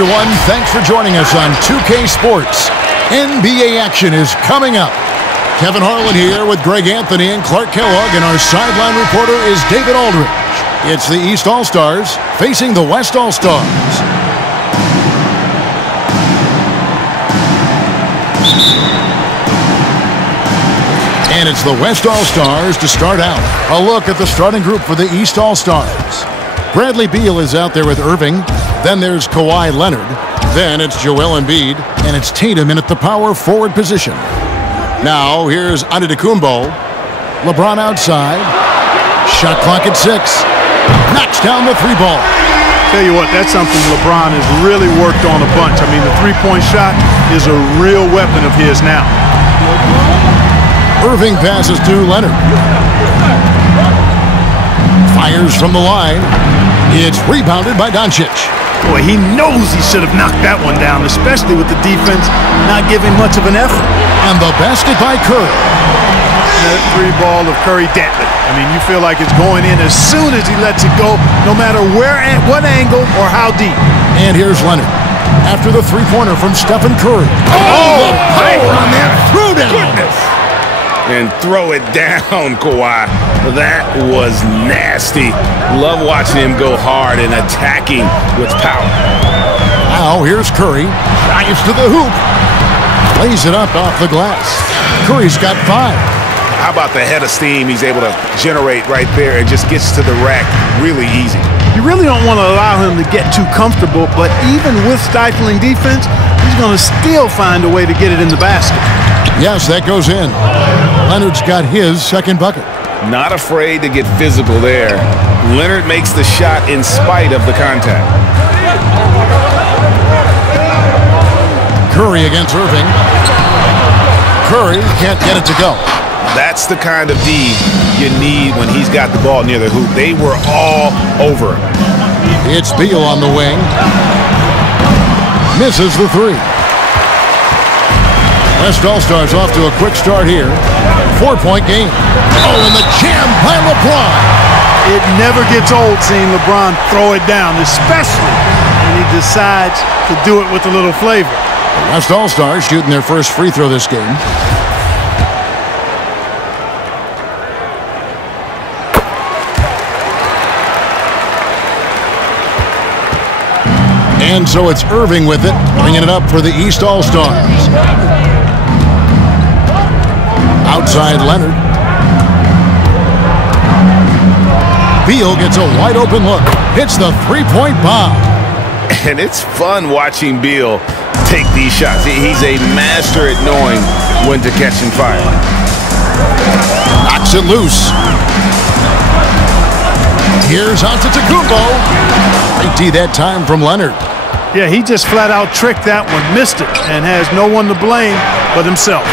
everyone. Thanks for joining us on 2K Sports. NBA action is coming up. Kevin Harlan here with Greg Anthony and Clark Kellogg, and our sideline reporter is David Aldridge. It's the East All-Stars facing the West All-Stars. And it's the West All-Stars to start out. A look at the starting group for the East All-Stars. Bradley Beal is out there with Irving. Then there's Kawhi Leonard. Then it's Joel Embiid. And it's Tatum in at the power forward position. Now here's Antetokounmpo. LeBron outside. Shot clock at 6. Knocks down the three ball. Tell you what, that's something LeBron has really worked on a bunch. I mean, the three-point shot is a real weapon of his now. Irving passes to Leonard. Fires from the line. It's rebounded by Doncic. Boy, he knows he should have knocked that one down, especially with the defense not giving much of an effort. And the basket by Curry. That three ball of Curry deadly. I mean, you feel like it's going in as soon as he lets it go, no matter where, at what angle, or how deep. And here's Leonard. After the three-pointer from Stephen Curry. Oh, the power on that throwdown. Goodness. And throw it down, Kawhi. That was nasty. Love watching him go hard and attacking with power. Now here's Curry. Drives to the hoop. Lays it up off the glass. Curry's got 5. How about the head of steam he's able to generate right there and just gets to the rack really easy. You really don't want to allow him to get too comfortable, but even with stifling defense, he's going to still find a way to get it in the basket. Yes, that goes in. Leonard's got his second bucket. Not afraid to get physical there. Leonard makes the shot in spite of the contact. Curry against Irving. Curry can't get it to go. That's the kind of D you need when he's got the ball near the hoop. They were all over him. It's Beal on the wing. Misses the 3. West All-Stars off to a quick start here. 4-point game. Oh, and the jam by LeBron. It never gets old seeing LeBron throw it down, especially when he decides to do it with a little flavor. The West All-Stars shooting their first free throw this game. And so it's Irving with it, bringing it up for the East All-Stars. Outside Leonard. Beal gets a wide open look. Hits the three-point bomb. And it's fun watching Beal take these shots. He's a master at knowing when to catch and fire. Knocks it loose. Here's Antetokounmpo. Great D that time from Leonard. Yeah, he just flat out tricked that one, missed it, and has no one to blame but himself.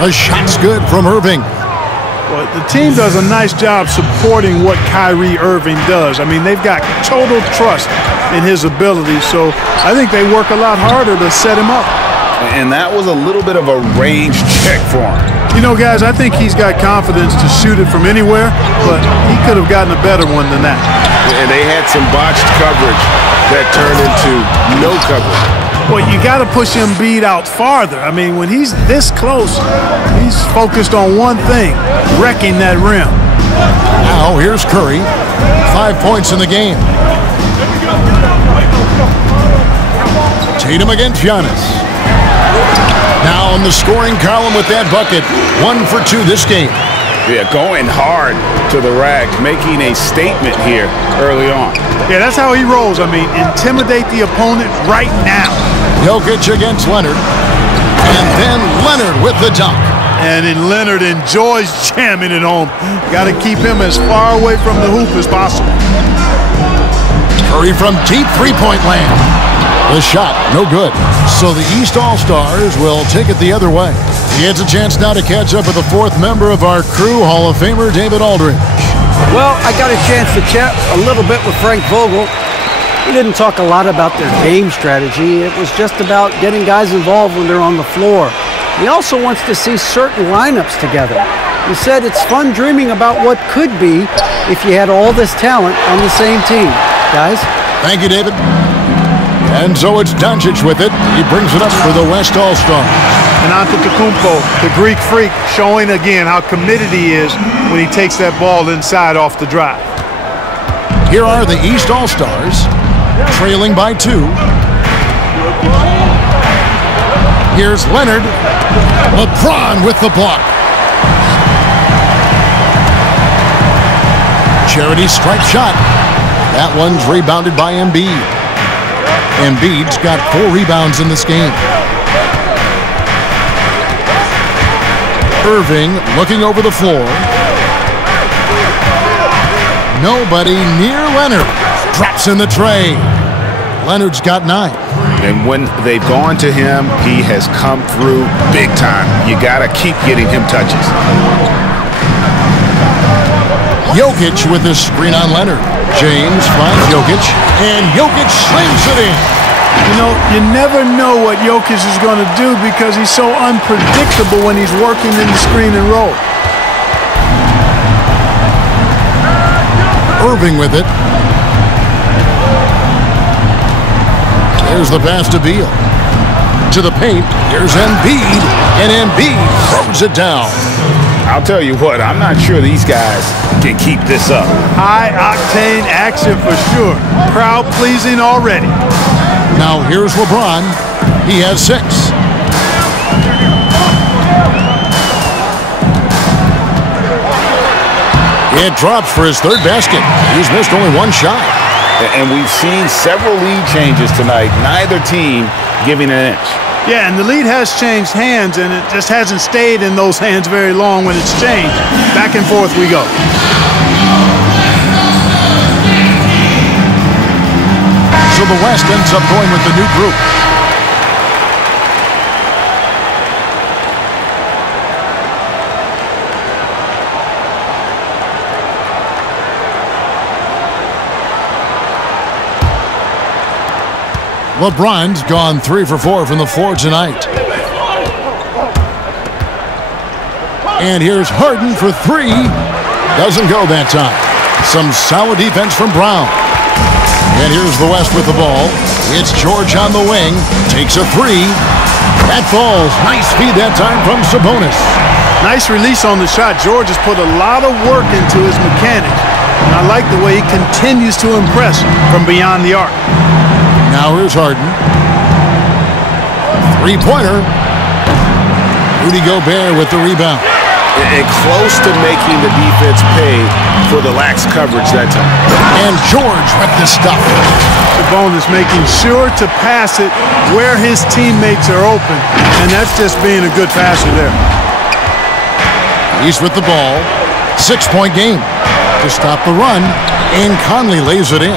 The shot's good from Irving. Well, the team does a nice job supporting what Kyrie Irving does. I mean, they've got total trust in his ability, so I think they work a lot harder to set him up. And that was a little bit of a range check for him. You know, guys, I think he's got confidence to shoot it from anywhere, but he could have gotten a better one than that. And they had some botched coverage that turned into no coverage. Well, you got to push Embiid out farther. I mean, when he's this close, he's focused on one thing, wrecking that rim. Now here's Curry. 5 points in the game. Tatum against Giannis. Now in the scoring column with that bucket. 1 for 2 this game. Yeah, going hard to the rack, making a statement here early on. Yeah, that's how he rolls. I mean, intimidate the opponent right now. Jokic against Leonard. And then Leonard with the dunk. And then Leonard enjoys jamming it home. Got to keep him as far away from the hoop as possible. Curry from deep three-point land. The shot, no good. So the East All-Stars will take it the other way. He gets a chance now to catch up with the 4th member of our crew, Hall of Famer David Aldridge. Well, I got a chance to chat a little bit with Frank Vogel. He didn't talk a lot about their game strategy. It was just about getting guys involved when they're on the floor. He also wants to see certain lineups together. He said it's fun dreaming about what could be if you had all this talent on the same team. Guys? Thank you, David. And so it's Doncic with it. He brings it up for the West All-Stars. And Antetokounmpo, the Greek freak, showing again how committed he is when he takes that ball inside off the drive. Here are the East All-Stars, trailing by 2. Here's Leonard. LeBron with the block. Charity stripe shot. That one's rebounded by Embiid. Embiid's got 4 rebounds in this game. Irving looking over the floor. Nobody near Leonard. Drops in the tray. Leonard's got 9. And when they've gone to him, he has come through big time. You got to keep getting him touches. Jokic with his screen on Leonard. James finds Jokic, and Jokic slings it in. You know, you never know what Jokic is going to do because he's so unpredictable when he's working in the screen and roll. Irving with it. There's the pass to Beal. To the paint, here's Embiid, and Embiid throws it down. I'll tell you what, I'm not sure these guys can keep this up. High-octane action for sure. Crowd-pleasing already. Now here's LeBron. He has 6. It drops for his 3rd basket. He's missed only 1 shot. And we've seen several lead changes tonight. Neither team giving an inch. Yeah, and the lead has changed hands, and it just hasn't stayed in those hands very long when it's changed. Back and forth we go. So the West ends up going with the new group. LeBron's gone 3 for 4 from the floor tonight. And here's Harden for 3. Doesn't go that time. Some solid defense from Brown. And here's the West with the ball. It's George on the wing. Takes a 3. That falls. Nice feed that time from Sabonis. Nice release on the shot. George has put a lot of work into his mechanics. And I like the way he continues to impress from beyond the arc. Now here's Harden. 3-pointer. Rudy Gobert with the rebound. And close to making the defense pay for the lax coverage that time. And George with the stuff. Sabonis making sure to pass it where his teammates are open. And that's just being a good passer there. He's with the ball. 6-point game. To stop the run. And Conley lays it in.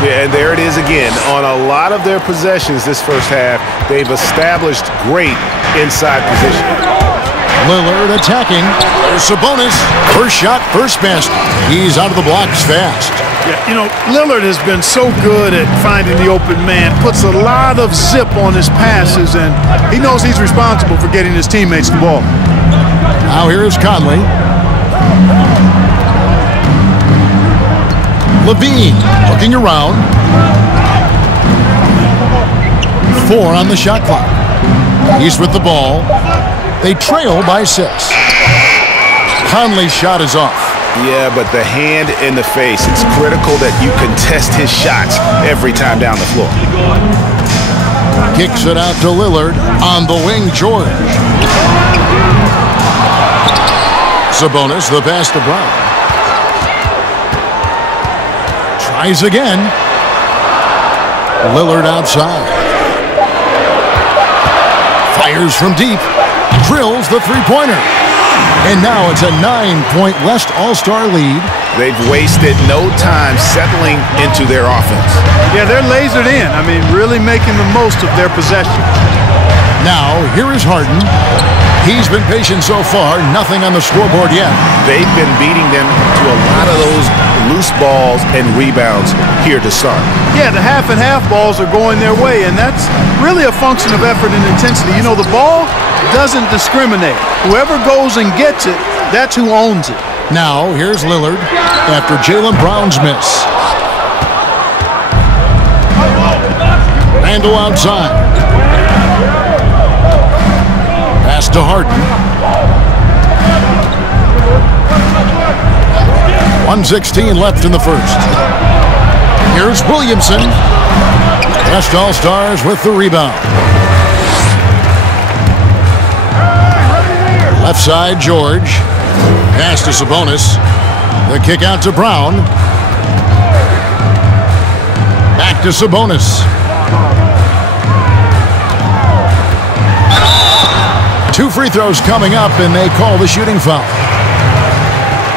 Yeah, and there it is again. On a lot of their possessions this first half, they've established great inside position. Lillard attacking. There's Sabonis. First shot, first basket. He's out of the blocks fast. Yeah, you know, Lillard has been so good at finding the open man. Puts a lot of zip on his passes, and he knows he's responsible for getting his teammates the ball. Now here's Conley. Levine looking around. 4 on the shot clock. He's with the ball. They trail by 6. Conley's shot is off. Yeah, but the hand in the face, it's critical that you contest his shots every time down the floor. Kicks it out to Lillard. On the wing, George. Sabonis, the pass to Brown. Tries again. Lillard outside. Fires from deep. Drills the 3-pointer. And now it's a 9-point West All-Star lead. They've wasted no time settling into their offense. Yeah, they're lasered in. I mean, really making the most of their possession. Now, here is Harden. He's been patient so far. Nothing on the scoreboard yet. They've been beating them to a lot of those loose balls and rebounds here to start. Yeah, the half and half balls are going their way, and that's really a function of effort and intensity. You know, the ball doesn't discriminate. Whoever goes and gets it, that's who owns it. Now, here's Lillard after Jaylen Brown's miss. Randall outside. Pass to Harden. 1:16 left in the first. Here's Williamson. West All-Stars with the rebound. Left side, George. Pass to Sabonis. The kick out to Brown. Back to Sabonis. 2 free throws coming up, and they call the shooting foul.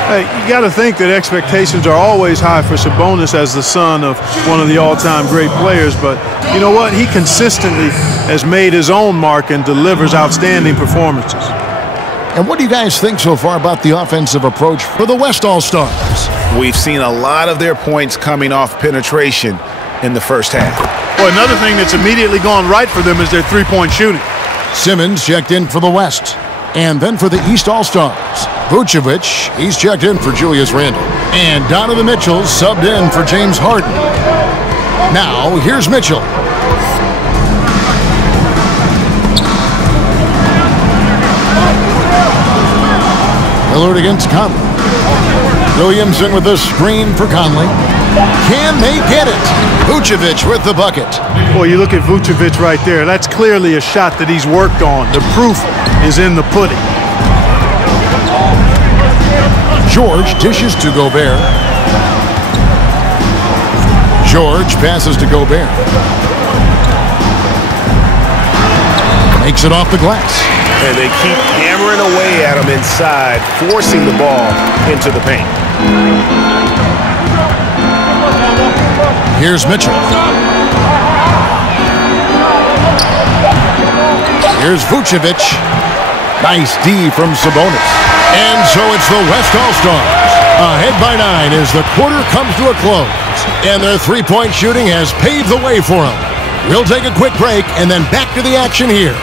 Hey, you got to think that expectations are always high for Sabonis as the son of one of the all-time great players, but you know what? He consistently has made his own mark and delivers outstanding performances. And what do you guys think so far about the offensive approach for the West All-Stars? We've seen a lot of their points coming off penetration in the first half. Well, another thing that's immediately gone right for them is their three-point shooting. Simmons checked in for the West. And then for the East All-Stars, Vucevic, he's checked in for Julius Randle. And Donovan Mitchell subbed in for James Harden. Now, here's Mitchell. Lillard against Conley. Williamson with the screen for Conley. Can they get it? Vucevic with the bucket. Boy, you look at Vucevic right there. That's clearly a shot that he's worked on. The proof is in the pudding. George dishes to Gobert. George passes to Gobert. Makes it off the glass. And they keep hammering away at him inside, forcing the ball into the paint. Here's Mitchell. Here's Vucevic. Nice D from Sabonis. And so it's the West All-Stars. Ahead by 9 as the quarter comes to a close. And their three-point shooting has paved the way for them. We'll take a quick break and then back to the action here.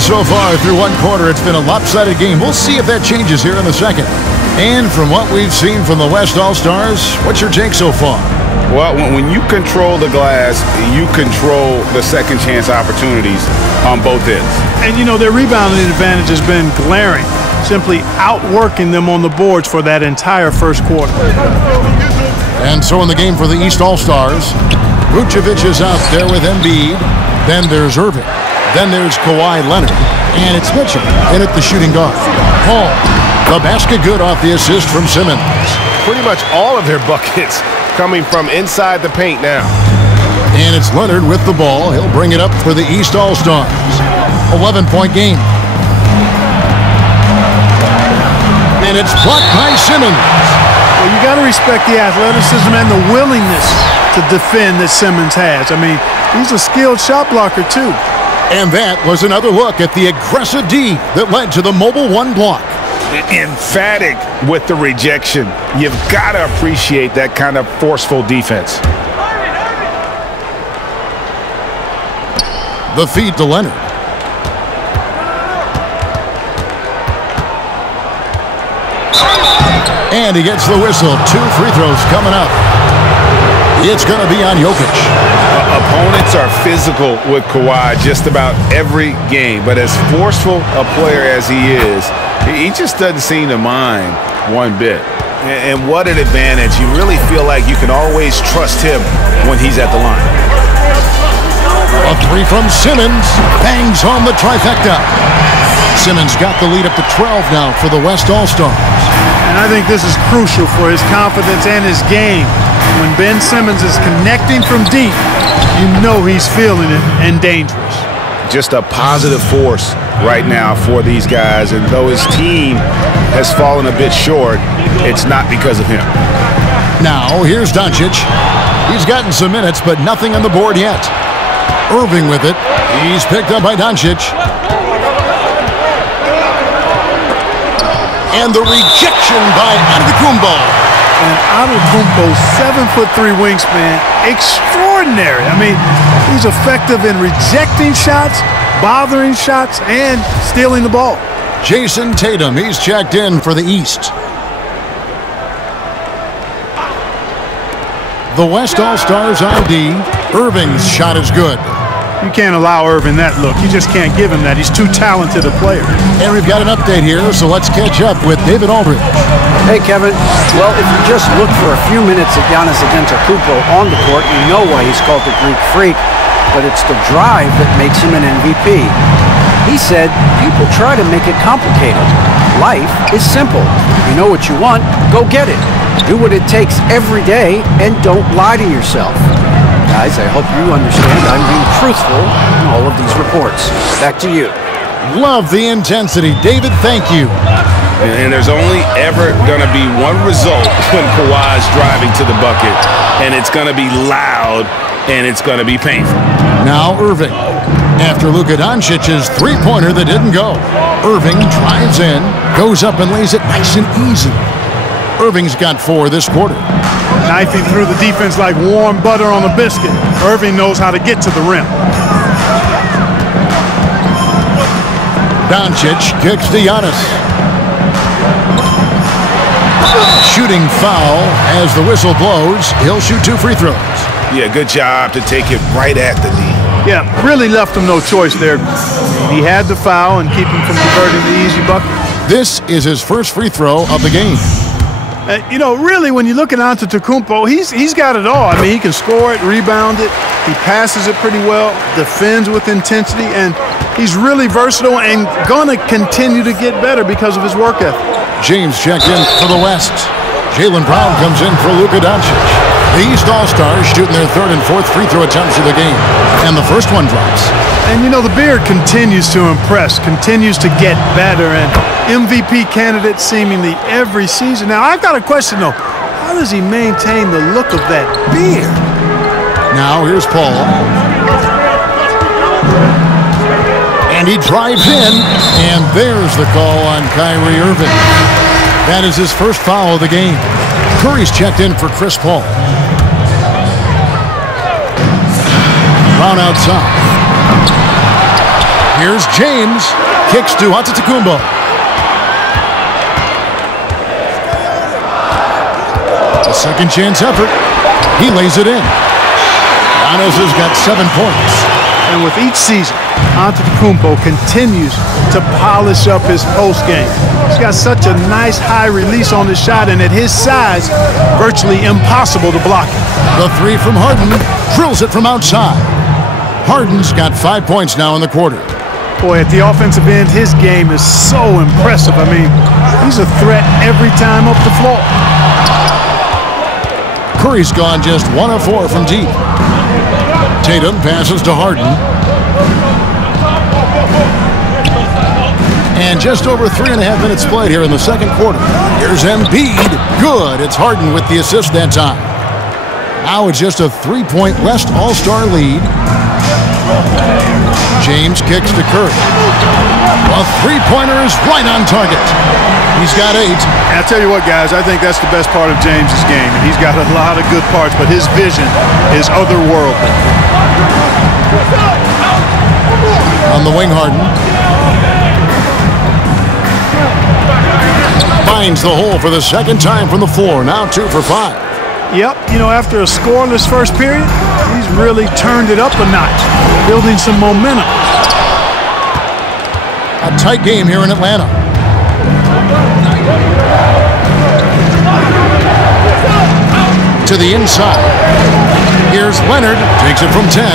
So far through one quarter, it's been a lopsided game. We'll see if that changes here in the second. And from what we've seen from the West All-Stars, what's your take so far? Well, when you control the glass, you control the second chance opportunities on both ends. And, you know, their rebounding advantage has been glaring, simply outworking them on the boards for that entire first quarter. And so in the game for the East All-Stars, Vucevic is out there with Embiid. Then there's Irving. Then there's Kawhi Leonard. And it's Mitchell in at the shooting guard. Paul, the basket good off the assist from Simmons. Pretty much all of their buckets coming from inside the paint now. And it's Leonard with the ball. He'll bring it up for the East All-Stars. 11-point game. And it's blocked by Simmons. Well, you got to respect the athleticism and the willingness to defend that Simmons has. I mean, he's a skilled shot blocker, too. And that was another look at the aggressive D that led to the mobile one block. Emphatic with the rejection. You've got to appreciate that kind of forceful defense. The feed to Leonard. And he gets the whistle. 2 free throws coming up. It's going to be on Jokic. Opponents are physical with Kawhi just about every game, but as forceful a player as he is, he just doesn't seem to mind one bit. And what an advantage. You really feel like you can always trust him when he's at the line. A 3 from Simmons. Bangs on the trifecta. Simmons got the lead up to 12 now for the West All-Stars. And I think this is crucial for his confidence and his game. When Ben Simmons is connecting from deep, you know he's feeling it and dangerous. Just a positive force right now for these guys. And though his team has fallen a bit short, it's not because of him. Now, here's Doncic. He's gotten some minutes, but nothing on the board yet. Irving with it. He's picked up by Doncic. And the rejection by Antetokounmpo. And Antetokounmpo's 7'3" wingspan, extraordinary extraordinary. I mean, he's effective in rejecting shots, bothering shots, and stealing the ball. Jason Tatum, he's checked in for the East. The West All-Stars on D. Irving's shot is good. You can't allow Irving that look. You just can't give him that. He's too talented a player. And we've got an update here, so let's catch up with David Aldridge. Hey, Kevin. Well, if you just look for a few minutes at Giannis Antetokounmpo on the court, you know why he's called the Greek Freak, but it's the drive that makes him an MVP. He said, people try to make it complicated. Life is simple. You know what you want, go get it. Do what it takes every day, and don't lie to yourself. Guys, I hope you understand I'm being truthful in all of these reports. Back to you. Love the intensity. David, thank you. And there's only ever going to be one result when Kawhi's driving to the bucket, and it's going to be loud, and it's going to be painful. Now Irving. After Luka Doncic's three-pointer that didn't go, Irving drives in, goes up and lays it nice and easy. Irving's got 4 this quarter. Knifing through the defense like warm butter on a biscuit. Irving knows how to get to the rim. Doncic kicks to Giannis. Shooting foul as the whistle blows. He'll shoot 2 free throws. Yeah, good job to take it right at the D. Yeah, really left him no choice there. He had to foul and keep him from converting the easy bucket. This is his first free throw of the game. You know, really, when you look at Antetokounmpo, he's got it all. I mean, he can score it, rebound it, he passes it pretty well, defends with intensity, and he's really versatile and gonna continue to get better because of his work ethic. James checked in for the West. Jaylen Brown comes in for Luka Doncic. The East All-Stars shooting their 3rd and 4th free throw attempts of the game, and the first one drops. And you know, the Beard continues to impress, continues to get better, and MVP candidate seemingly every season. Now, I've got a question, though. How does he maintain the look of that beard? Now, here's Paul. And he drives in, and there's the call on Kyrie Irving. That is his first foul of the game. Curry's checked in for Chris Paul. Brown outside. Here's James. Kicks to Antetokounmpo. A second chance effort. He lays it in. Giannis has got 7 points. And with each season, Antetokounmpo continues to polish up his post game. He's got such a nice high release on his shot, and at his size, virtually impossible to block it. The 3 from Harden drills it from outside. Harden's got 5 points now in the quarter. Boy, at the offensive end, his game is so impressive. I mean, he's a threat every time up the floor. Curry's gone just 1 of 4 from deep. Tatum passes to Harden. And just over 3.5 minutes played here in the second quarter. Here's Embiid. Good. It's Harden with the assist that time. Now it's just a 3-point West All-Star lead. James kicks to Curry. A 3-pointer is right on target. He's got 8. And I tell you what, guys, I think that's the best part of James's game. And he's got a lot of good parts, but his vision is otherworldly. On the wing, Harden. Finds the hole for the second time from the floor. Now 2 for 5. Yep, you know, after a scoreless first period, he's really turned it up a notch, building some momentum. A tight game here in Atlanta. To the inside. Here's Leonard. Takes it from 10.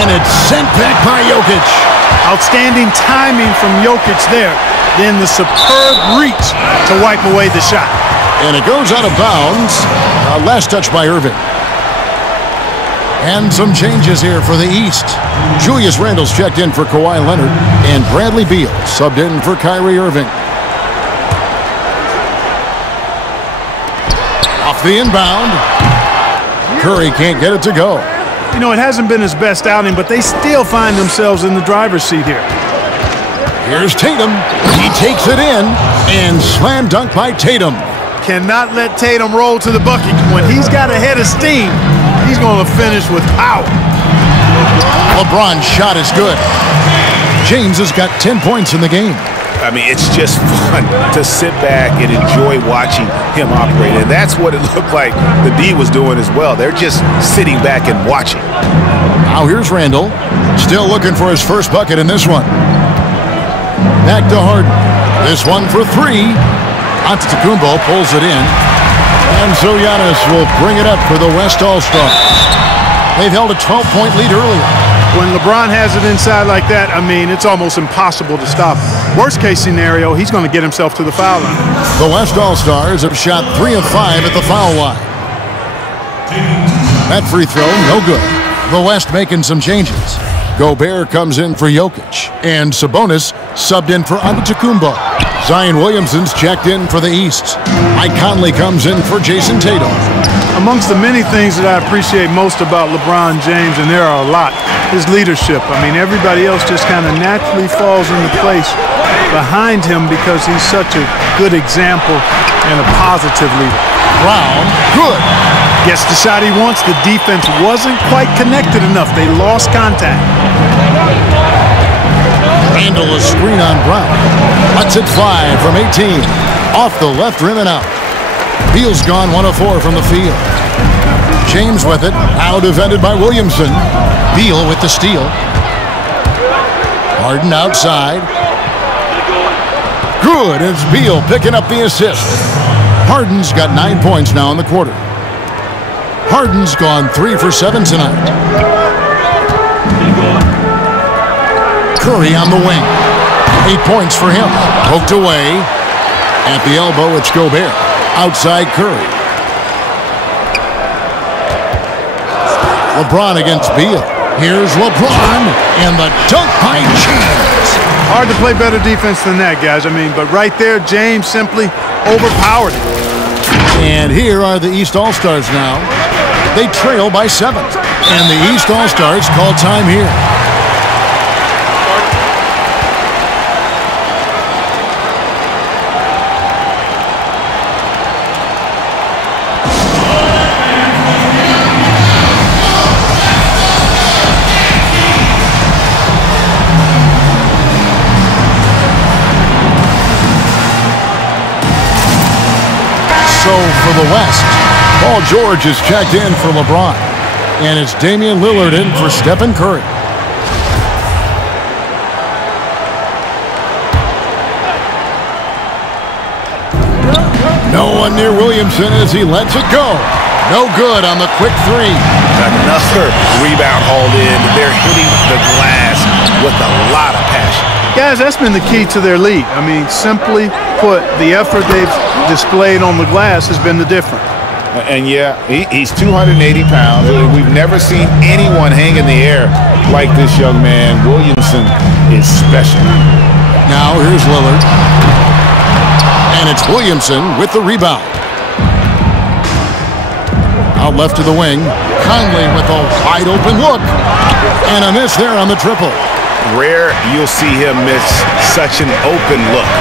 And it's sent back by Jokic. Outstanding timing from Jokic there. Then the superb reach to wipe away the shot. And it goes out of bounds. Last touch by Irving. And some changes here for the East. Julius Randle's checked in for Kawhi Leonard. And Bradley Beal subbed in for Kyrie Irving. Off the inbound. Curry can't get it to go. You know, it hasn't been his best outing, but they still find themselves in the driver's seat here. Here's Tatum. He takes it in. And slam dunk by Tatum. Cannot let Tatum roll to the bucket. When he's got a head of steam, he's going to finish with power. LeBron's shot is good. James has got 10 points in the game. I mean, it's just fun to sit back and enjoy watching him operate. And that's what it looked like the D was doing as well. They're just sitting back and watching. Now here's Randall. Still looking for his first bucket in this one. Back to Harden. This one for three. Antetokounmpo pulls it in. And so Giannis will bring it up for the West All-Stars. They've held a 12-point lead earlier. When LeBron has it inside like that, I mean, it's almost impossible to stop. Worst case scenario, he's going to get himself to the foul line. The West All-Stars have shot 3 of 5 at the foul line. That free throw, no good. The West making some changes. Gobert comes in for Jokic, and Sabonis subbed in for Antetokounmpo. Zion Williamson's checked in for the East. Mike Conley comes in for Jason Tatum. Amongst the many things that I appreciate most about LeBron James, and there are a lot, his leadership. I mean, everybody else just kind of naturally falls into place behind him because he's such a good example and a positive leader. Brown, good. Gets the shot he wants. The defense wasn't quite connected enough. They lost contact. Randall a screen on Brown. Lets it fly from 18. Off the left rim and out. Beal's gone 1 of 4 from the field. James with it. Now defended by Williamson. Beal with the steal. Harden outside. Good. It's Beal picking up the assist. Harden's got 9 points now in the quarter. Harden's gone 3 for 7 tonight. Curry on the wing. 8 points for him. Poked away. At the elbow, it's Gobert. Outside Curry. LeBron against Beal. Here's LeBron, and the dunk by James. Hard to play better defense than that, guys. I mean, but right there, James simply overpowered it. And here are the East All-Stars now. They trail by 7. And the East All-Stars call time here. So for the West, Paul George is checked in for LeBron. And it's Damian Lillard in for Stephen Curry. No one near Williamson as he lets it go. No good on the quick three. Another rebound hauled in. They're hitting the glass with a lot of passion. Guys, that's been the key to their lead. I mean, simply put, the effort they've displayed on the glass has been the difference. And yeah, he's 280 pounds. We've never seen anyone hang in the air like this young man. Williamson is special. Now here's Lillard. And it's Williamson with the rebound. Out left to the wing. Conley with a wide open look. And a miss there on the triple. Rare you'll see him miss such an open look.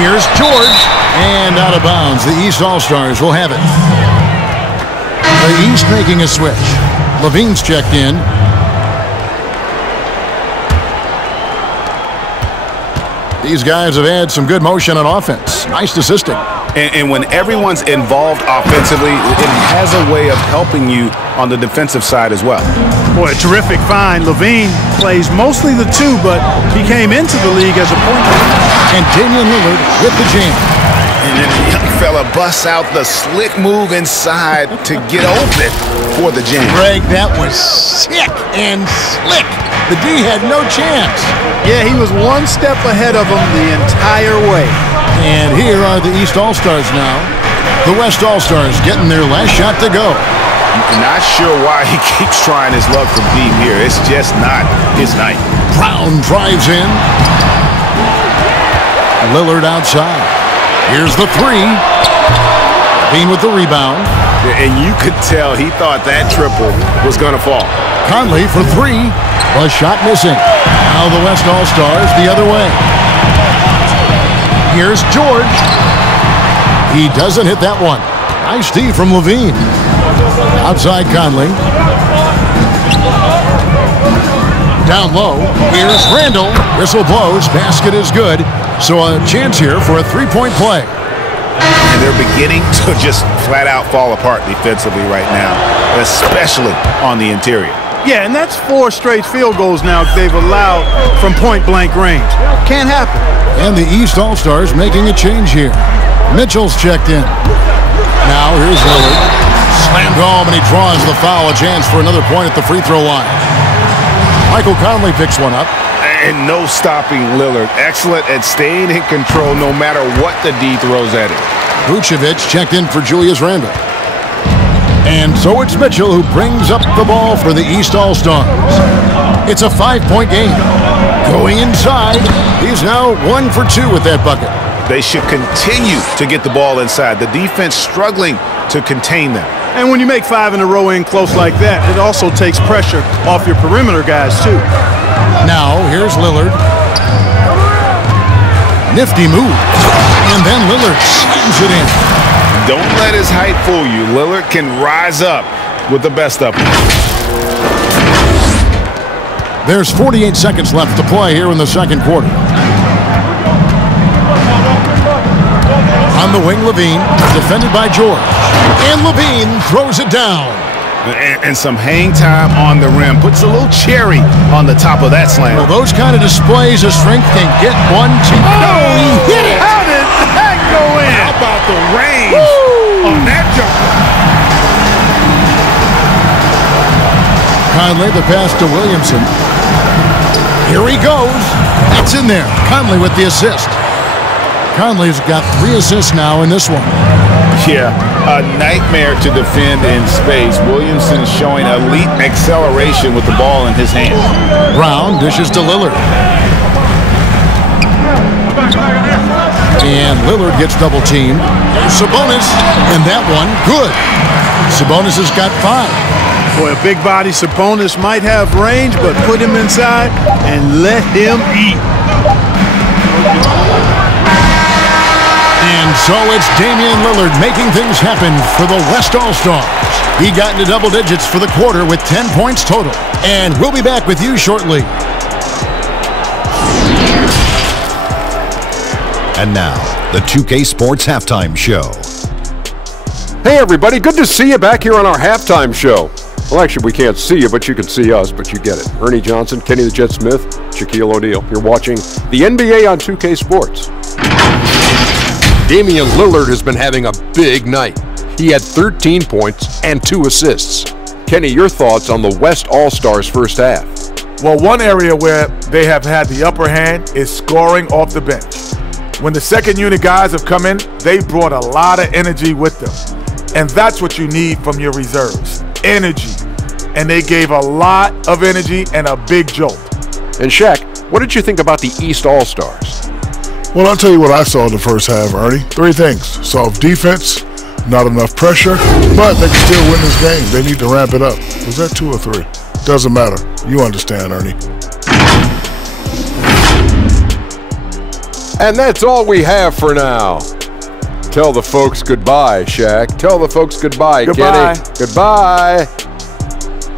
Here's George. And out of bounds. The East All-Stars will have it. The East making a switch. Levine's checked in. These guys have had some good motion on offense. Nice assisting. And when everyone's involved offensively, it has a way of helping you on the defensive side as well. Boy, a terrific find. Levine plays mostly the 2, but he came into the league as a point guard. And Damian Lillard with the jam. And then the young fella busts out the slick move inside to get open for the jam. Greg, that was sick and slick. The D had no chance. Yeah, he was one step ahead of him the entire way. And here are the East All-Stars now. The West All-Stars getting their last shot to go. Not sure why he keeps trying his luck from deep here. It's just not his night. Brown drives in. Lillard outside. Here's the 3. Bean with the rebound. And you could tell he thought that triple was going to fall. Conley for 3. A shot missing. Now the West All-Stars the other way. Here's George. He doesn't hit that one. Nice D from Levine. Outside Conley. Down low. Here's Randall. Whistle blows. Basket is good. So a chance here for a three-point play. And they're beginning to just flat out fall apart defensively right now, especially on the interior. Yeah, and that's 4 straight field goals now they've allowed from point-blank range. Can't happen. And the East All-Stars making a change here. Mitchell's checked in. Now here's Lillard. Slammed home, and he draws the foul. A chance for another point at the free throw line. Michael Conley picks one up. And no stopping Lillard. Excellent at staying in control no matter what the D throws at him. Vucevic checked in for Julius Randle. And so it's Mitchell who brings up the ball for the East All-Stars. It's a 5-point game. Going inside, he's now 1 for 2 with that bucket. They should continue to get the ball inside. The defense struggling to contain them. And when you make 5 in a row in close like that, it also takes pressure off your perimeter guys, too. Now, here's Lillard. Nifty move. And then Lillard slams it in. Don't let his height fool you. Lillard can rise up with the best of them. There's 48 seconds left to play here in the second quarter. On the wing, Levine, defended by George. And Levine throws it down. And some hang time on the rim. Puts a little cherry on the top of that slam. Well, those kind of displays of strength can get one to... Oh, he hit it! How did that go in? How about the range on that jumper? Conley, the pass to Williamson. Here he goes. That's in there. Conley with the assist. Conley's got 3 assists now in this one. Yeah, a nightmare to defend in space. Williamson showing elite acceleration with the ball in his hand. Brown dishes to Lillard. And Lillard gets double teamed. There's Sabonis. And that one, good. Sabonis has got 5. Boy, a big body Sabonis might have range, but put him inside and let him eat. And so it's Damian Lillard making things happen for the West All-Stars. He got into double digits for the quarter with 10 points total. And we'll be back with you shortly. And now, the 2K Sports Halftime Show. Hey everybody, good to see you back here on our halftime show. Well, actually, we can't see you, but you can see us, but you get it. Ernie Johnson, Kenny the Jet Smith, Shaquille O'Neal. You're watching the NBA on 2K Sports. Damian Lillard has been having a big night. He had 13 points and 2 assists. Kenny, your thoughts on the West All-Stars first half? Well, one area where they have had the upper hand is scoring off the bench. When the second unit guys have come in, they brought a lot of energy with them. And that's what you need from your reserves, energy. And they gave a lot of energy and a big jolt. And Shaq, what did you think about the East All-Stars? Well, I'll tell you what I saw in the first half, Ernie. 3 things. Soft defense, not enough pressure, but they can still win this game. They need to ramp it up. Was that 2 or 3? Doesn't matter. You understand, Ernie. And that's all we have for now. Tell the folks goodbye, Shaq. Tell the folks goodbye, Goodbye. Kenny. Goodbye.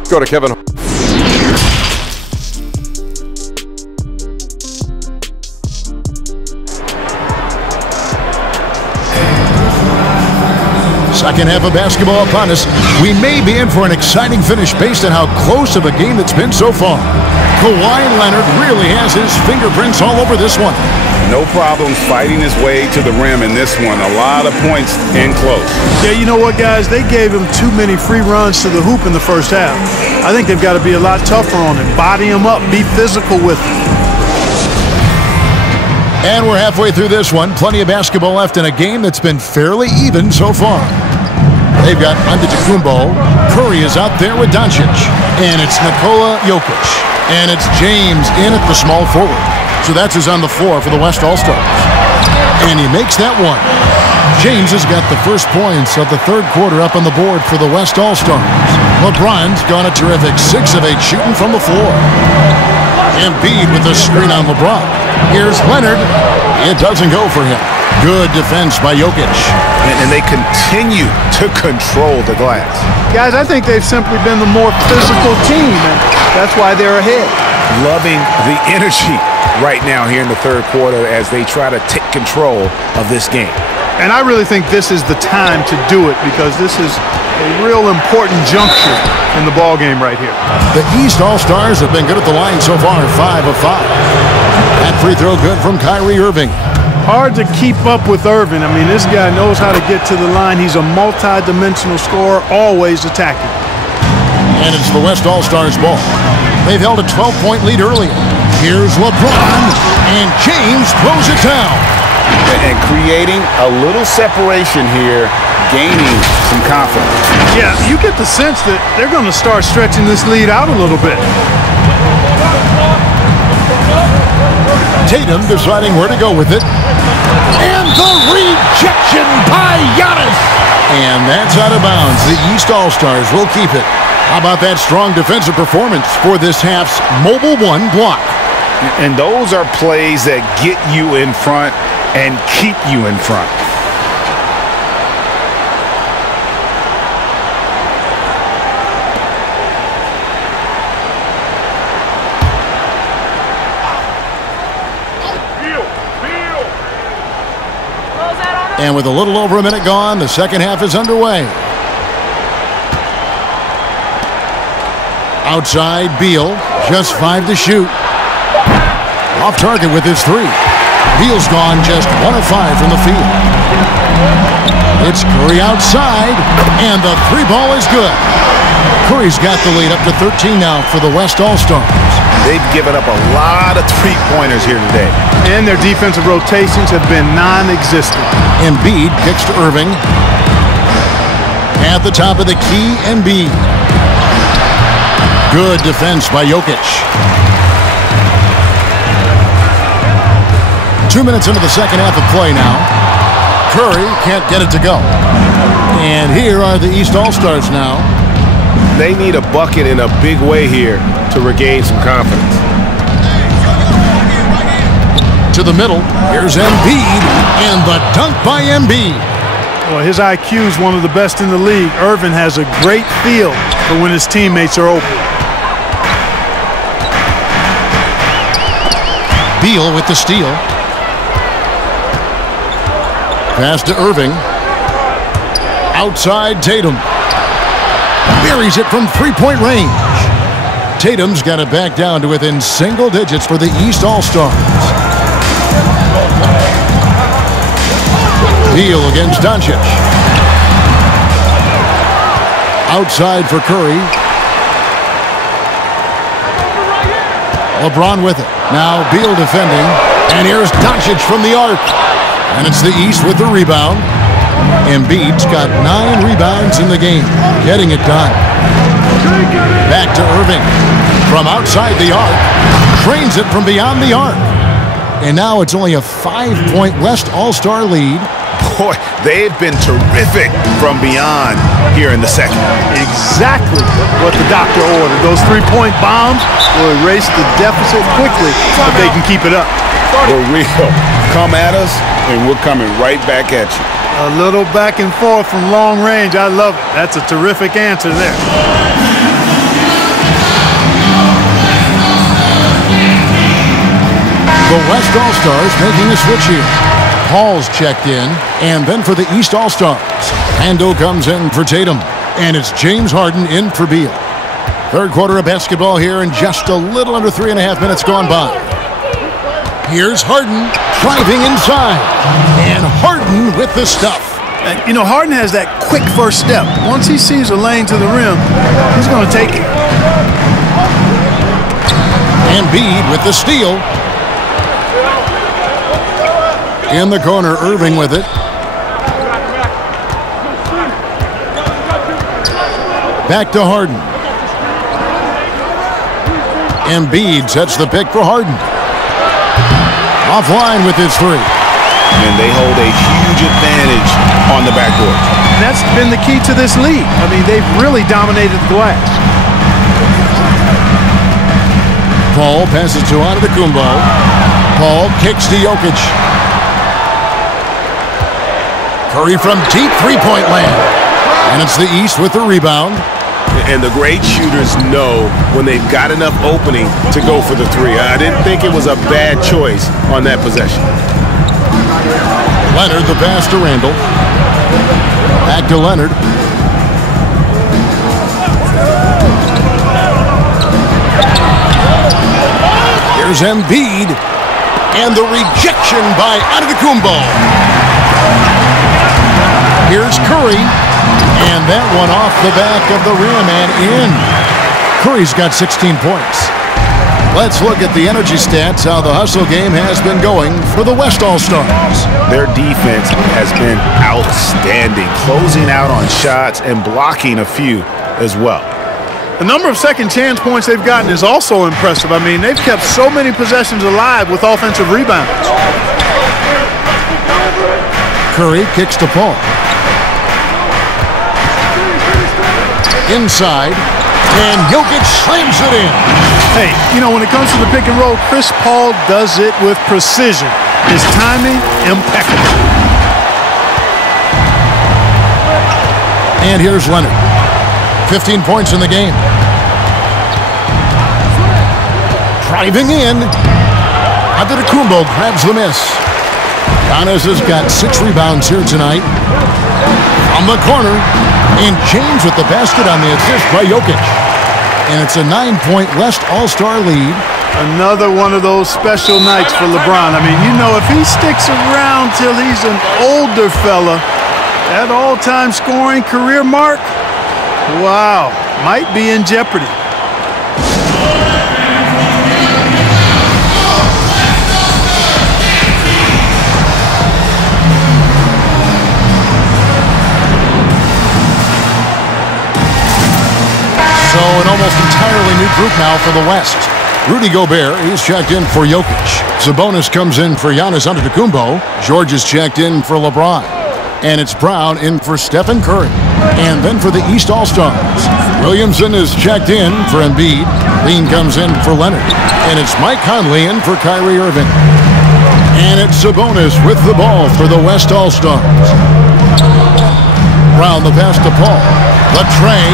Go to Kevin. Second half of basketball upon us. We may be in for an exciting finish based on how close of a game it's been so far. Kawhi Leonard really has his fingerprints all over this one. No problems fighting his way to the rim in this one. A lot of points in close. Yeah, you know what, guys? They gave him too many free runs to the hoop in the first half. I think they've got to be a lot tougher on him. Body him up. Be physical with him. And we're halfway through this one. Plenty of basketball left in a game that's been fairly even so far. They've got Antetokounmpo. Curry is out there with Doncic. And it's Nikola Jokic. And it's James in at the small forward. So that's who's on the floor for the West All-Stars. And he makes that one. James has got the first points of the third quarter up on the board for the West All-Stars. LeBron's gone a terrific 6 of 8 shooting from the floor. Embiid with the screen on LeBron. Here's Leonard. It doesn't go for him. Good defense by Jokic. And they continue to control the glass. Guys, I think they've simply been the more physical team, and that's why they're ahead. Loving the energy right now here in the third quarter as they try to take control of this game. And I really think this is the time to do it because this is a real important juncture in the ball game right here. The East All-Stars have been good at the line so far, 5 of 5. That free throw good from Kyrie Irving. Hard to keep up with Irving. I mean, this guy knows how to get to the line. He's a multi-dimensional scorer, always attacking. And it's the West All-Stars ball. They've held a 12-point lead earlier. Here's LeBron, and James throws it down. And creating a little separation here, gaining some confidence. Yeah, you get the sense that they're going to start stretching this lead out a little bit. Tatum deciding where to go with it. And the rejection by Giannis. And that's out of bounds. The East All-Stars will keep it. How about that strong defensive performance for this half's Mobile One block? And those are plays that get you in front and keep you in front. And with a little over a minute gone, the second half is underway. Outside, Beal, just 5 to shoot. Off target with his 3. Beal's gone just 1 of 5 from the field. It's Curry outside, and the 3 ball is good. Curry's got the lead up to 13 now for the West All-Stars. They've given up a lot of three-pointers here today. And their defensive rotations have been non-existent. Embiid kicks to Irving. At the top of the key, Embiid. Good defense by Jokic. 2 minutes into the second half of play now. Curry can't get it to go. And here are the East All-Stars now. They need a bucket in a big way here to regain some confidence. To the middle, here's Embiid, and the dunk by Embiid. Well, his IQ is one of the best in the league. Irvin has a great feel for when his teammates are open. Beal with the steal. Pass to Irving. Outside Tatum. Buries it from three-point range. Tatum's got it back down to within single digits for the East All-Stars. Beal against Doncic. Outside for Curry. LeBron with it. Now Beal defending. And here's Doncic from the arc. And it's the East with the rebound. Embiid's got 9 rebounds in the game. Getting it done. Back to Irving. From outside the arc. Trains it from beyond the arc. And now it's only a 5-point West All-Star lead. Boy, they've been terrific from beyond here in the second. Exactly what the doctor ordered. Those 3-point bombs will erase the deficit quickly if they can keep it up. For real. Come at us, and we're coming right back at you. A little back and forth from long range. I love it. That's a terrific answer there. The West All-Stars making a switch here. Hall's checked in, and then for the East All-Stars. Hando comes in for Tatum, and it's James Harden in for Beal. Third quarter of basketball here, and just a little under 3.5 minutes gone by. Here's Harden driving inside, and Harden with the stuff. You know, Harden has that quick first step. Once he sees a lane to the rim, he's going to take it. Embiid with the steal. In the corner, Irving with it. Back to Harden. Embiid sets the pick for Harden. Offline with his 3. And they hold a huge advantage on the backboard. And that's been the key to this league. I mean, they've really dominated the glass. Paul passes to Antetokounmpo. Paul kicks to Jokic. Curry from deep three-point land. And it's the East with the rebound. And the great shooters know when they've got enough opening to go for the three. I didn't think it was a bad choice on that possession. Leonard, the pass to Randall. Back to Leonard. Here's Embiid. And the rejection by Antetokounmpo. Here's Curry. And that one off the back of the rim and in. Curry's got 16 points. Let's look at the energy stats, how the hustle game has been going for the West All-Stars. Their defense has been outstanding, closing out on shots and blocking a few as well. The number of second chance points they've gotten is also impressive. I mean, they've kept so many possessions alive with offensive rebounds. Curry kicks to Paul. Inside, and Jokic slams it in. Hey, you know, when it comes to the pick and roll, Chris Paul does it with precision. His timing, impeccable. And here's Leonard. 15 points in the game. Driving in. Antetokounmpo grabs the miss. Giannis has got 6 rebounds here tonight. From the corner. And James with the basket on the assist by Jokic. And it's a 9-point West All-Star lead. Another one of those special nights for LeBron. I mean, you know, if he sticks around till he's an older fella, that all-time scoring career mark, wow, might be in jeopardy. So an almost entirely new group now for the West. Rudy Gobert, he's checked in for Jokic. Sabonis comes in for Giannis Antetokounmpo. George is checked in for LeBron. And it's Brown in for Stephen Curry. And then for the East All-Stars, Williamson is checked in for Embiid. Lean comes in for Leonard. And it's Mike Conley in for Kyrie Irving. And it's Sabonis with the ball for the West All-Stars. Brown the pass to Paul. The tray.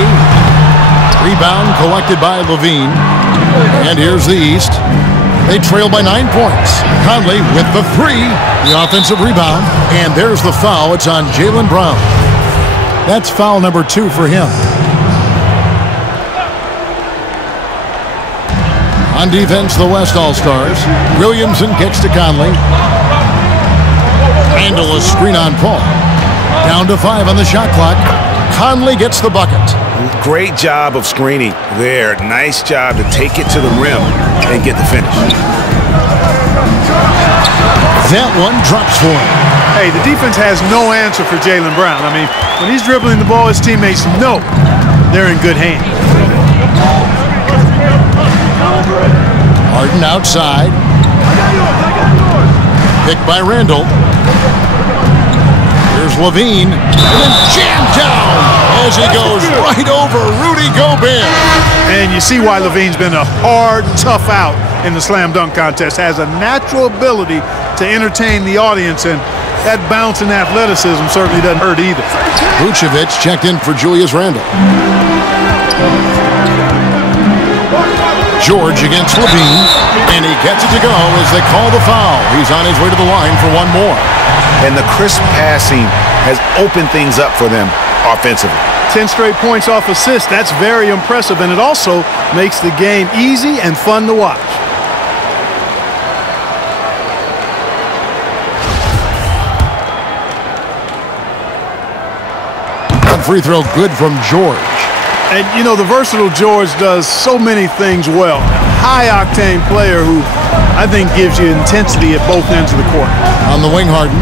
Rebound collected by Levine. And here's the East. They trail by 9 points. Conley with the 3. The offensive rebound. And there's the foul. It's on Jaylen Brown. That's foul number 2 for him. On defense, the West All-Stars. Williamson kicks to Conley. Handle a screen on Paul. Down to 5 on the shot clock. Conley gets the bucket. Great job of screening there. Nice job to take it to the rim and get the finish. That one drops for him. Hey, the defense has no answer for Jaylen Brown. I mean, when he's dribbling the ball, his teammates know they're in good hands. Harden outside. Picked by Randall. Here's Levine. And then jammed down as he goes right over Rudy Gobert. And you see why Levine's been a hard, tough out in the slam dunk contest. Has a natural ability to entertain the audience, and that bounce and athleticism certainly doesn't hurt either. Vucevic checked in for Julius Randle. George against Levine, and he gets it to go as they call the foul. He's on his way to the line for one more. And the crisp passing has opened things up for them offensively. 10 straight points off assists. That's very impressive, and it also makes the game easy and fun to watch. Free throw good from George. And, you know, the versatile George does so many things well. High-octane player who I think gives you intensity at both ends of the court. On the wing, Harden.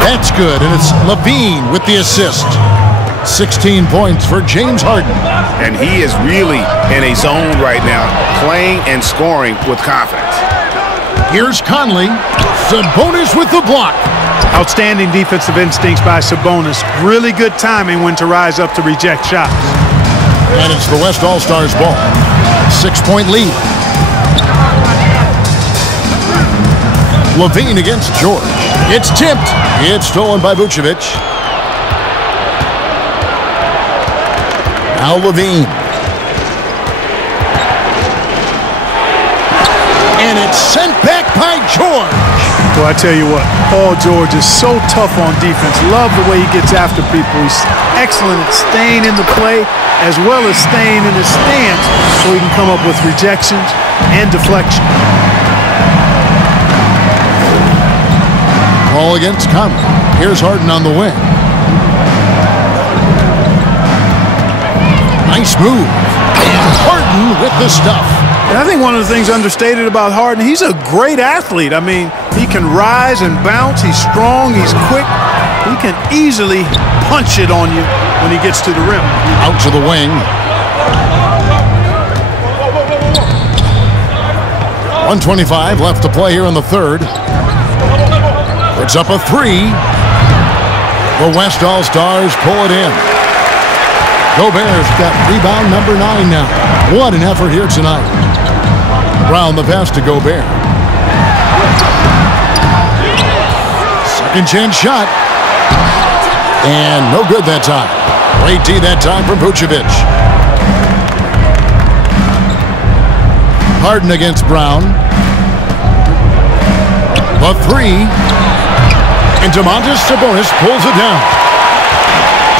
That's good, and it's Levine with the assist. 16 points for James Harden. And he is really in a zone right now, playing and scoring with confidence. Here's Conley. Sabonis with the block. Outstanding defensive instincts by Sabonis. Really good timing when to rise up to reject shots. And it's the West All-Stars ball. 6-point lead. Levine against George. It's tipped. It's stolen by Vucevic. Now Levine. And it's sent back by George. Well, I tell you what, Paul George is so tough on defense. Love the way he gets after people. He's excellent at staying in the play as well as staying in his stance so he can come up with rejections and deflection. Ball against Conley. Here's Harden on the wing. Nice move. And Harden with the stuff. And I think one of the things understated about Harden, he's a great athlete. I mean, he can rise and bounce. He's strong. He's quick. He can easily punch it on you when he gets to the rim. Out to the wing. 1:25 left to play here in the third. It's up a three. The West All-Stars pull it in. Gobert's got rebound number 9 now. What an effort here tonight. Brown the pass to Gobert. Second chance shot. And no good that time. Great D that time from Vucevic. Harden against Brown. The three. And Domantas Sabonis pulls it down.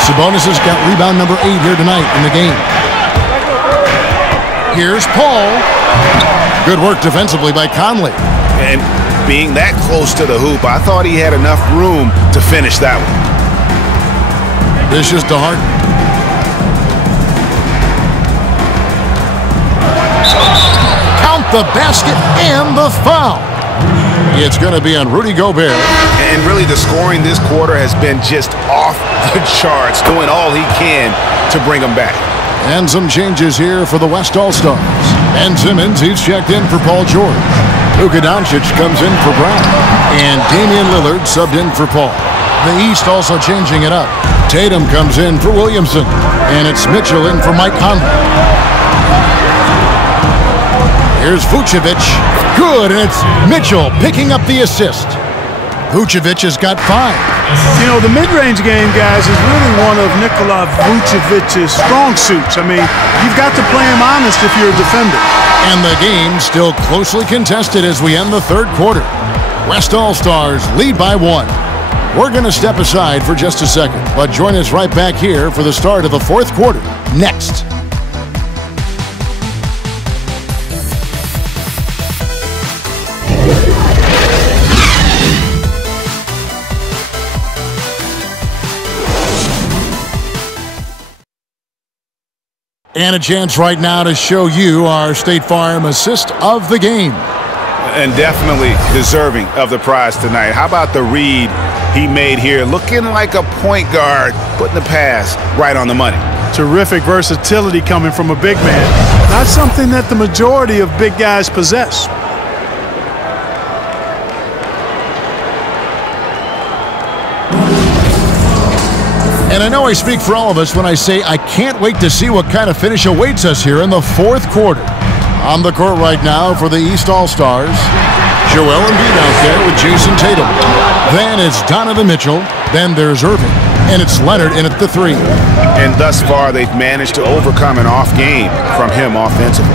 Sabonis has got rebound number 8 here tonight in the game. Here's Paul. Good work defensively by Conley. And being that close to the hoop, I thought he had enough room to finish that one. Dishes to Harden. Count the basket and the foul. It's going to be on Rudy Gobert. And really the scoring this quarter has been just off the charts, doing all he can to bring them back. And some changes here for the West All-Stars. Ben Simmons, he's checked in for Paul George. Luka Doncic comes in for Brown. And Damian Lillard subbed in for Paul. The East also changing it up. Tatum comes in for Williamson. And it's Mitchell in for Mike Conley. Here's Vucevic. Good, and it's Mitchell picking up the assist. Vucevic has got 5. You know, the mid-range game, guys, is really one of Nikola Vucevic's strong suits. I mean, you've got to play him honest if you're a defender. And the game still closely contested as we end the third quarter. West All-Stars lead by 1. We're going to step aside for just a second, but join us right back here for the start of the fourth quarter next. And a chance right now to show you our State Farm assist of the game. And definitely deserving of the prize tonight. How about the read he made here? Looking like a point guard, putting the pass right on the money. Terrific versatility coming from a big man. Not something that the majority of big guys possess. And I know I speak for all of us when I say I can't wait to see what kind of finish awaits us here in the fourth quarter. On the court right now for the East All-Stars, Joel Embiid out there with Jason Tatum. Then it's Donovan Mitchell. Then there's Irving. And it's Leonard in at the 3. And thus far, they've managed to overcome an off game from him offensively.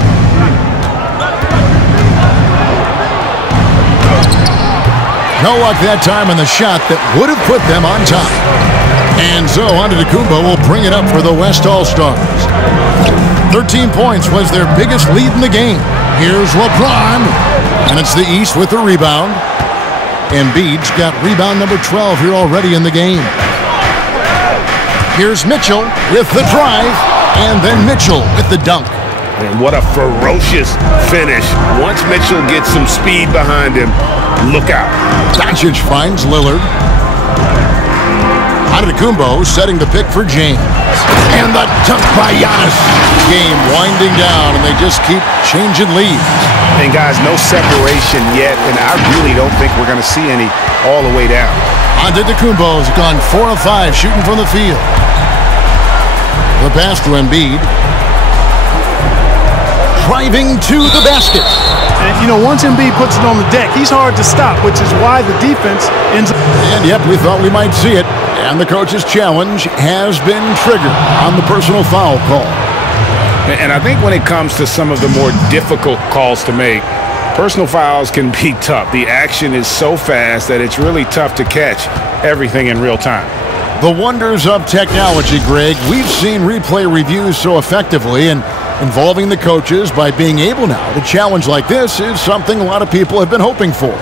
No luck that time on the shot that would have put them on top. And so Antetokounmpo will bring it up for the West All-Stars. 13 points was their biggest lead in the game. Here's LeBron. And it's the East with the rebound. Embiid's got rebound number 12 here already in the game. Here's Mitchell with the drive. And then Mitchell with the dunk. And what a ferocious finish. Once Mitchell gets some speed behind him, look out. Doncic finds Lillard. Antetokounmpo setting the pick for James. And the dunk by Giannis. Game winding down, and they just keep changing leads. And guys, no separation yet, and I really don't think we're going to see any all the way down. Antetokounmpo's gone 4 of 5 shooting from the field. The pass to Embiid. driving to the basket. And, you know, once Embiid puts it on the deck, he's hard to stop, which is why the defense ends up. And yep, we thought we might see it. And the coach's challenge has been triggered on the personal foul call. And I think when it comes to some of the more difficult calls to make, personal fouls can be tough. The action is so fast that it's really tough to catch everything in real time. The wonders of technology, Greg. We've seen replay reviews so effectively, and involving the coaches by being able now to challenge like this is something a lot of people have been hoping for.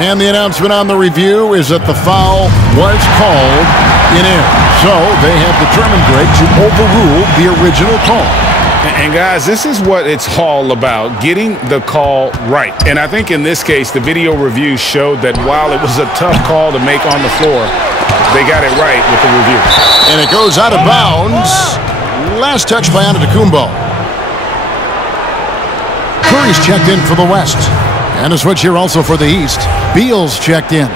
And the announcement on the review is that the foul was called in air. So they have determined, Greg, to overrule the original call. And guys, this is what it's all about, getting the call right. And I think in this case, the video review showed that while it was a tough call to make on the floor, they got it right with the review. And it goes out of bounds. Last touch by Antetokounmpo. Curry's checked in for the West. And a switch here also for the East. Beal's checked in.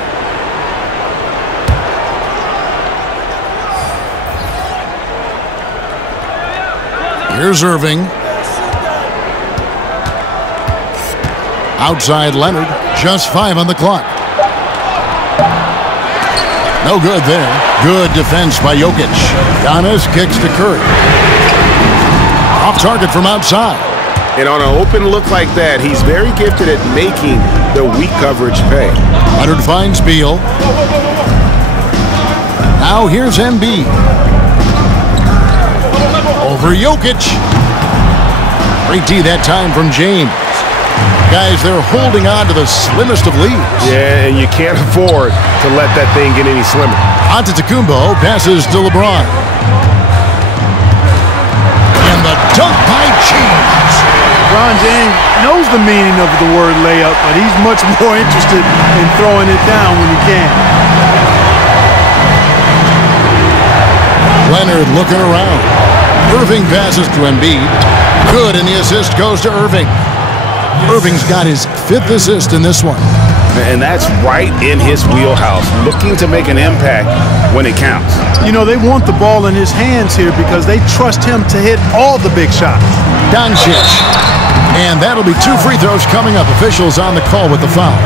Here's Irving. Outside Leonard. Just 5 on the clock. No good there. Good defense by Jokic. Giannis kicks to Curry. Off target from outside. And on an open look like that, he's very gifted at making the weak coverage pay. Leonard finds Beal. Now here's Embiid. Over Jokic. Great D that time from James. Guys, they're holding on to the slimmest of leads. Yeah, and you can't afford to let that thing get any slimmer. Antetokounmpo passes to LeBron. And the dunk by James. LeBron James knows the meaning of the word layup, but he's much more interested in throwing it down when he can. Leonard looking around. Irving passes to Embiid. Good, and the assist goes to Irving. Irving's got his 5th assist in this one. And that's right in his wheelhouse, looking to make an impact when it counts. You know, they want the ball in his hands here because they trust him to hit all the big shots. Doncic. And that'll be 2 free throws coming up. Officials on the call with the foul.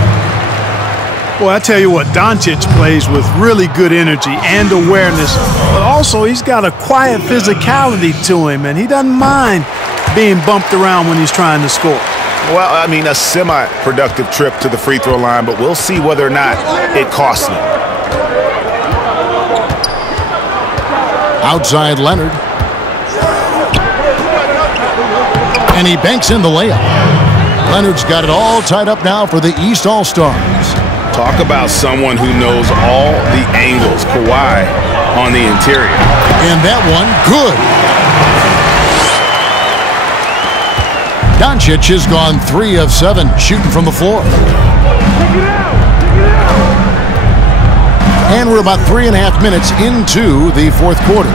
Well, I tell you what, Doncic plays with really good energy and awareness, but also he's got a quiet physicality to him, and he doesn't mind being bumped around when he's trying to score. Well, I mean, a semi-productive trip to the free throw line, but we'll see whether or not it costs him. Outside Leonard. And he banks in the layup. Leonard's got it all tied up now for the East All-Stars. Talk about someone who knows all the angles. Kawhi on the interior. And that one, good. Doncic has gone 3 of 7 shooting from the floor. And we're about 3.5 minutes into the 4th quarter.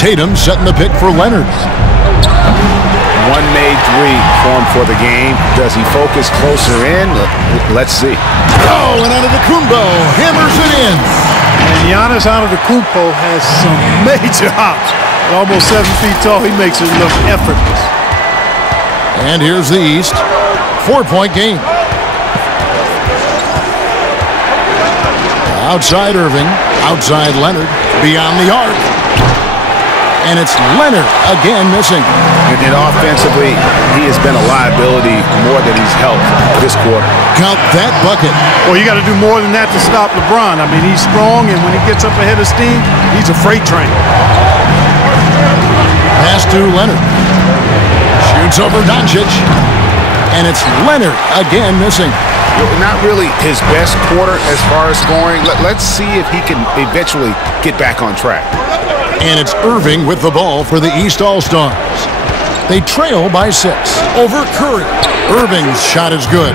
Tatum setting the pick for Leonard. One made 3 for him for the game. Does he focus closer in? Let's see. Oh, and Antetokounmpo hammers it in. And Giannis Antetokounmpo has some major hops. At almost 7 feet tall, he makes it look effortless. And here's the East. 4-point game. Outside Irving. Outside Leonard. Beyond the arc. And it's Leonard again missing. And offensively, he has been a liability more than he's helped this quarter. Count that bucket. Well, you got to do more than that to stop LeBron. I mean, he's strong, and when he gets up ahead of steam, he's a freight train. Pass to Leonard. Shoots over Doncic. And it's Leonard again missing. Not really his best quarter as far as scoring. Let's see if he can eventually get back on track. And it's Irving with the ball for the East All-Stars. They trail by 6 over Curry. Irving's shot is good.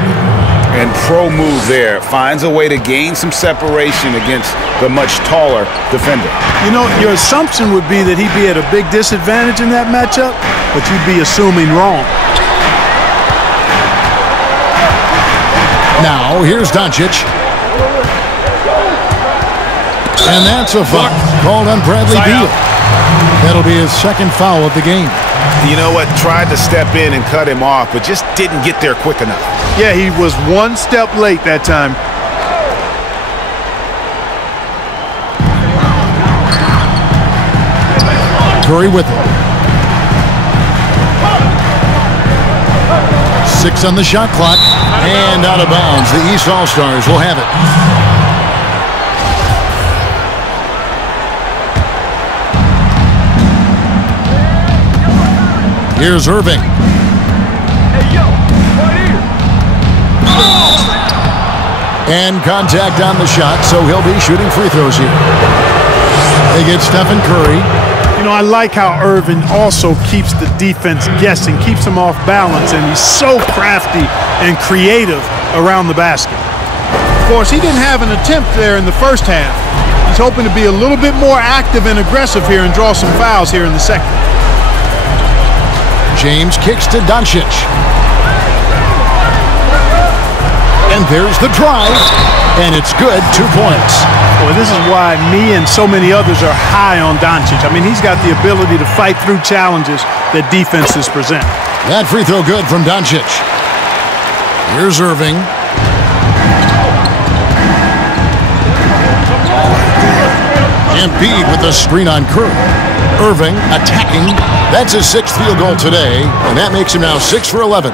And pro move there. Finds a way to gain some separation against the much taller defender. You know, your assumption would be that he'd be at a big disadvantage in that matchup, but you'd be assuming wrong. Now, here's Doncic. And that's a foul called on Bradley Beal. That'll be his second foul of the game. You know what? Tried to step in and cut him off, but just didn't get there quick enough. Yeah, he was one step late that time. Curry with it. 6 on the shot clock. And out of bounds. The East All-Stars will have it. Here's Irving. And contact on the shot, so he'll be shooting free throws here. They get Stephen Curry. You know, I like how Irving also keeps the defense guessing, keeps them off balance, and he's so crafty and creative around the basket. Of course, he didn't have an attempt there in the first half. He's hoping to be a little bit more active and aggressive here and draw some fouls here in the second. James kicks to Doncic. And there's the drive, and it's good, 2 points. Boy, this is why me and so many others are high on Doncic. I mean, he's got the ability to fight through challenges that defenses present. That free throw good from Doncic. Here's Irving. Embiid with the screen on Curry. Irving attacking. That's his 6th field goal today, and that makes him now 6 for 11.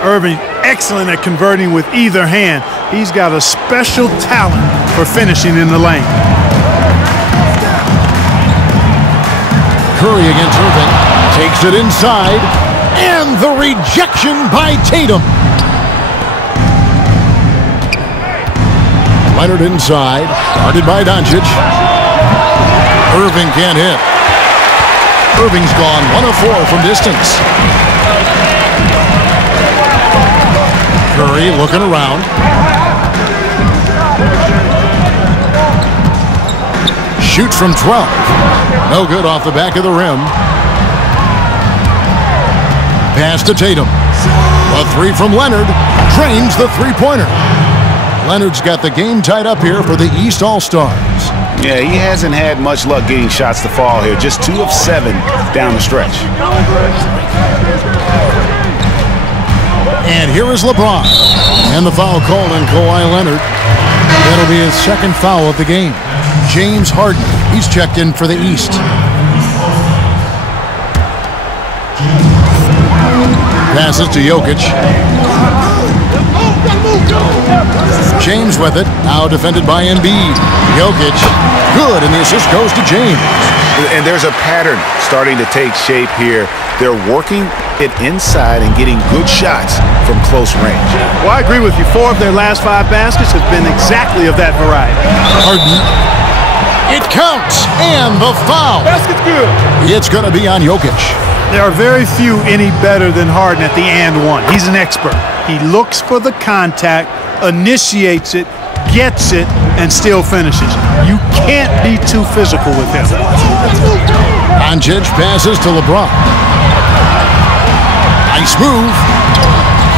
Irving, excellent at converting with either hand. He's got a special talent for finishing in the lane. Curry against Irving. Takes it inside. And the rejection by Tatum. Leonard inside. Guarded by Doncic. Irving can't hit. Irving's gone 1 of 4 from distance. Curry looking around. Shoots from 12. No good off the back of the rim. Pass to Tatum. A 3 from Leonard. Drains the three-pointer. Leonard's got the game tied up here for the East All-Stars. Yeah, he hasn't had much luck getting shots to fall here. Just 2 of 7 down the stretch. And here is LeBron. And the foul called on Kawhi Leonard. That'll be his second foul of the game. James Harden, he's checked in for the East. Passes to Jokic. James with it, now defended by Embiid. Jokic, good, and the assist goes to James. And there's a pattern starting to take shape here. They're working it inside and getting good shots from close range. Well, I agree with you. 4 of their last 5 baskets have been exactly of that variety. Harden. It counts, and the foul. Basket's good. It's going to be on Jokic. There are very few any better than Harden at the and one. He's an expert. He looks for the contact, initiates it, gets it, and still finishes. You can't be too physical with him. Doncic passes to LeBron. Nice move.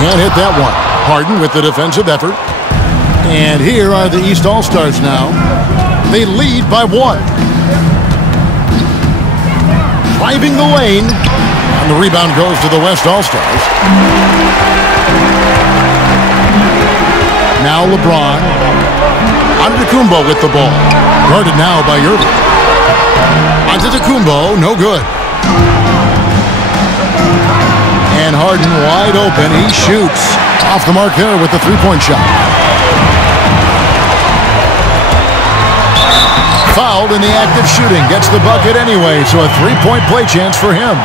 Can't hit that one. Harden with the defensive effort. And here are the East All-Stars now. They lead by 1. Driving the lane. And the rebound goes to the West All-Stars. Now LeBron. Antetokounmpo with the ball. Guarded now by Irving. Antetokounmpo, no good. And Harden wide open. He shoots. Off the mark there with the three-point shot. Fouled in the act of shooting. Gets the bucket anyway, so a three-point play chance for him.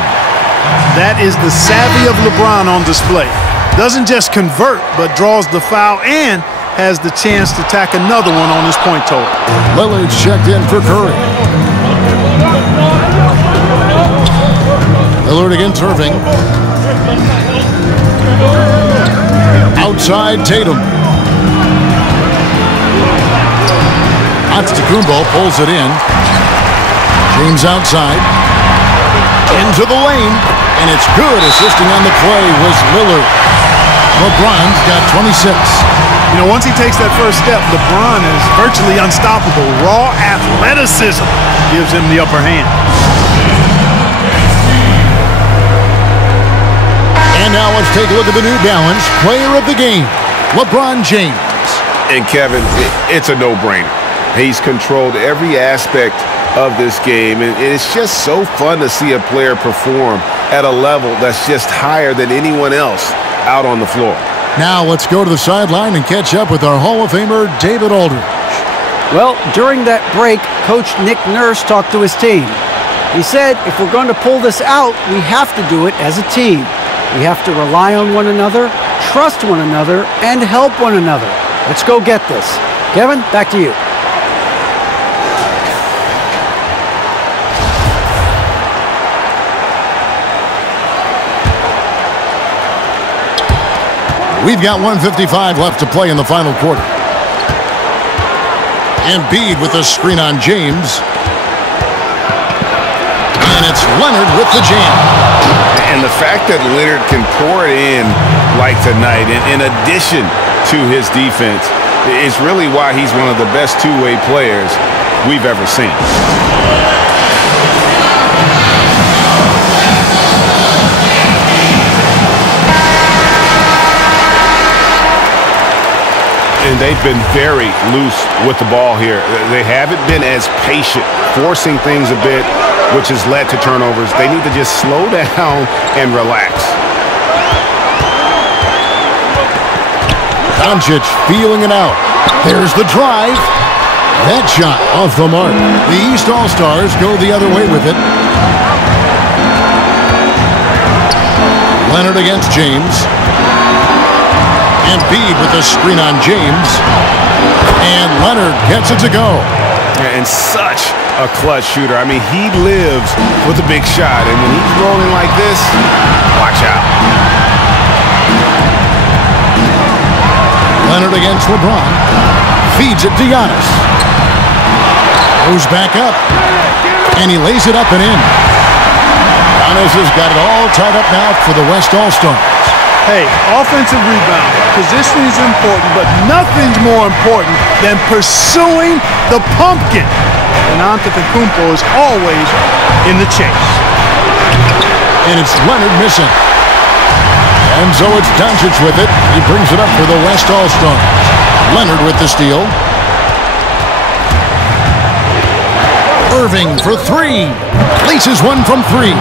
That is the savvy of LeBron on display. Doesn't just convert, but draws the foul and has the chance to tack another one on his point total. Lillard's checked in for Curry. Lillard against Irving. Outside Tatum. Antetokounmpo pulls it in. James outside. Into the lane. And it's good. Assisting on the play was Lillard. LeBron's got 26. You know, once he takes that first step, LeBron is virtually unstoppable. Raw athleticism gives him the upper hand. And now let's take a look at the New Balance player of the game, LeBron James. And Kevin, it's a no-brainer. He's controlled every aspect of this game, and it's just so fun to see a player perform at a level that's just higher than anyone else out on the floor. Now let's go to the sideline and catch up with our Hall of Famer, David Aldridge. Well, during that break, Coach Nick Nurse talked to his team. He said, if we're going to pull this out, we have to do it as a team. We have to rely on one another, trust one another, and help one another. Let's go get this. Kevin, back to you. We've got 1:55 left to play in the final quarter. Embiid with a screen on James. And it's Leonard with the jam. And the fact that Leonard can pour it in like tonight, in addition to his defense, is really why he's one of the best two-way players we've ever seen. And they've been very loose with the ball here. They haven't been as patient, forcing things a bit, which has led to turnovers. They need to just slow down and relax. Doncic feeling it out. There's the drive. That shot off the mark. The East All-Stars go the other way with it. Leonard against James. Embiid with a screen on James. And Leonard gets it to go. And such a clutch shooter. I mean, he lives with a big shot. And when he's rolling like this, watch out. Leonard against LeBron. Feeds it to Giannis. Goes back up. And he lays it up and in. Giannis has got it all tied up now for the West All-Stars. Hey, offensive rebound. Positioning is important, but nothing's more important than pursuing the pumpkin. And Antetokounmpo is always in the chase. And it's Leonard missing. And so it's Doncic with it. He brings it up for the West All-Stars. Leonard with the steal. Irving for three. Laces one from three.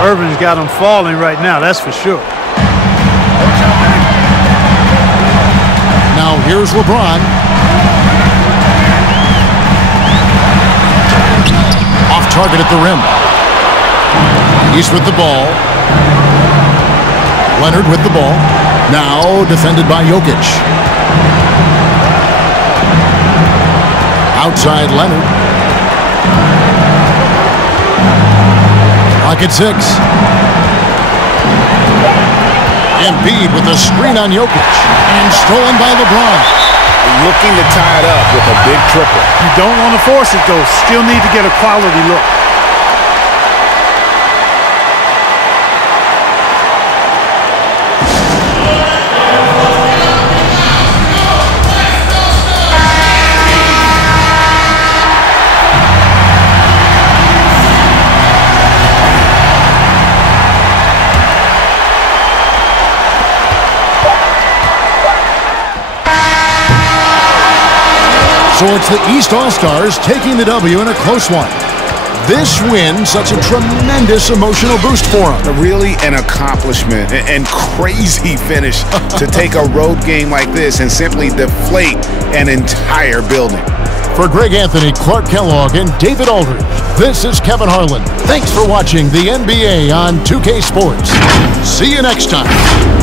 Irving's got him falling right now, that's for sure. Now here's LeBron. Off target at the rim. He's with the ball. Leonard with the ball. Now defended by Jokic. Outside Leonard. Clock at 6. Embiid with a screen on Jokic. And stolen by LeBron. Looking to tie it up with a big triple. You don't want to force it, though. Still need to get a quality look. So it's the East All-Stars taking the W in a close one. This win, such a tremendous emotional boost for them. Really an accomplishment and crazy finish to take a road game like this and simply deflate an entire building. For Greg Anthony, Clark Kellogg, and David Aldridge, this is Kevin Harlan. Thanks for watching the NBA on 2K Sports. See you next time.